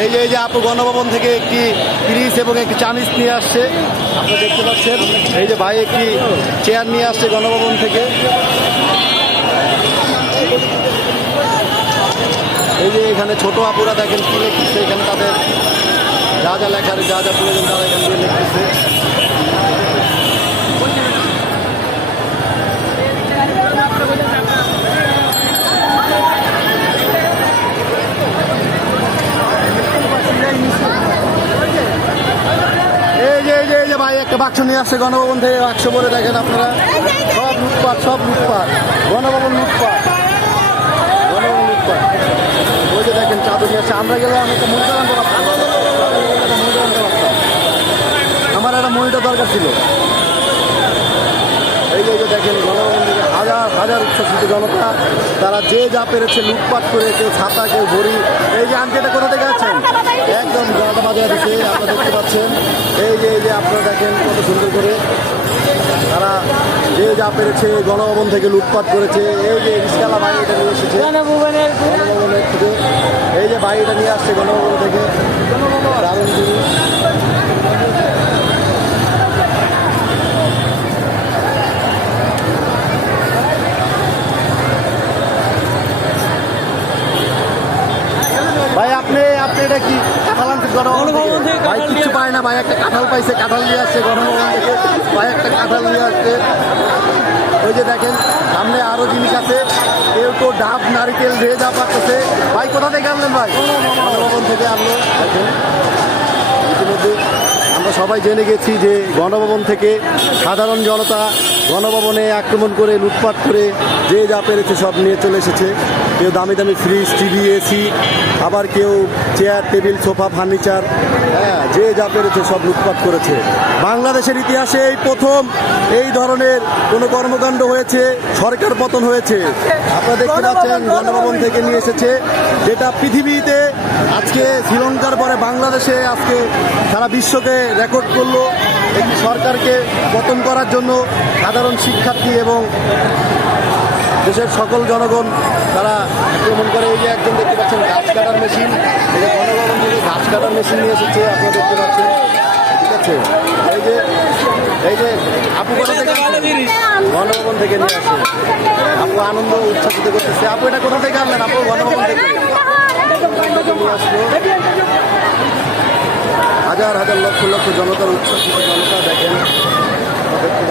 এই যে এই যে আপু গণভবন থেকে একটি ফ্রিজ এবং একটি চামিচ নিয়ে আসছে। আপনি দেখতে পাচ্ছেন, এই যে ভাই একটি চেয়ার নিয়ে আসছে গণভবন থেকে। এই যে এখানে ছোট আপুরা দেখেন কি লিখতেছে, এখানে তাদের যা যা লেখার, যা যা প্রয়োজন তারা এখানে লিখতেছে এই যে এই যে এই যে ভাই একটা বাক্স নিয়ে আসছে, গণভবন থেকে বাক্স বলে দেখেন আপনারা। সব লুটপাট সব লুটপাট। গণভবন লুটপাট। গণভবন লুটপাট। ওই যে দেখেন চাদর নিয়ে আসছে। আমরা গেলাম, একটা মনিটর আনতে আমার একটা মনিটর দরকার ছিল। এই যে দেখেন গণভবন থেকে হাজার হাজার উচ্ছ্বসিত জনতা, তারা যে যা পেরেছে, লুটপাট করে, কেউ ছাতা, কেউ ঘড়ি, এই যে আনতে এটা কোথা থেকে জনতা দিচ্ছে আপনারা দেখতে পাচ্ছেন। এই যে এই যে আপনারা দেখেন কত সুন্দর করে তারা যে যা পেরেছে গণভবন থেকে লুটপাট করেছে এই যে রিস্কালা ভাই এটা নিয়ে এসেছে। গণভবনের থেকে এই যে ভাই এটা নিয়ে আসছে গণভবন থেকে। দারুণ জিনিস ভাই আপনি আপনি এটা কি? কাঁঠাল গণভবন থেকে? ভাই পায় না ভাই একটা কাঁঠাল পাইছে কাঁঠাল নিয়ে আসছে গণভবন থেকে। ভাই একটা কাঁঠাল নিয়ে আসছে। ওই যে দেখেন সামনে আরও জিনিস আছে। কেউ তো ডাব নারিকেল ভেজা যা পাচ্ছে। ভাই কোথা থেকে আনলেন ভাই? গণভবন থেকে আনলো। দেখেন ইতিমধ্যে আমরা সবাই জেনে গেছি যে গণভবন থেকে সাধারণ জনতা গণভবনে আক্রমণ করে লুটপাট করে যে যা পেরেছে সব নিয়ে চলে এসেছে। কেউ দামি দামি ফ্রিজ টিভি এসি আবার কেউ চেয়ার টেবিল সোফা ফার্নিচার হ্যাঁ যে যা পেরেছে সব লুটপাট করেছে। বাংলাদেশের ইতিহাসে এই প্রথম এই ধরনের কোনো কর্মকাণ্ড হয়েছে সরকার পতন হয়েছে। আপনারা দেখতে পাচ্ছেন গণভবন। থেকে নিয়ে এসেছে যেটা পৃথিবীতে আজকে শ্রীলঙ্কার পরে বাংলাদেশে আজকে সারা বিশ্বকে রেকর্ড করল। একটি সরকারকে পতন করার জন্য সাধারণ শিক্ষার্থী এবং দেশের সকল জনগণ তারা আক্রমণ করে এই যে একজন দেখতে পাচ্ছেন ঘাস কাটার মেশিন এই যে গণভবন থেকে ঘাস কাটার মেশিন নিয়ে এসেছে আপনারা দেখতে পাচ্ছেন। ঠিক আছে? এই যে এই যে আপু কোথা থেকে গণভবন থেকে নিয়ে আসে আপু আনন্দ উচ্ছ্বাসিত করতেছে। আপু এটা কোথা থেকে আনলেন? আপু গণভবন থেকে। আসলো। হাজার হাজার লক্ষ লক্ষ জনতার উচ্ছ্বাসিত জনতা দেখেন। দেখতে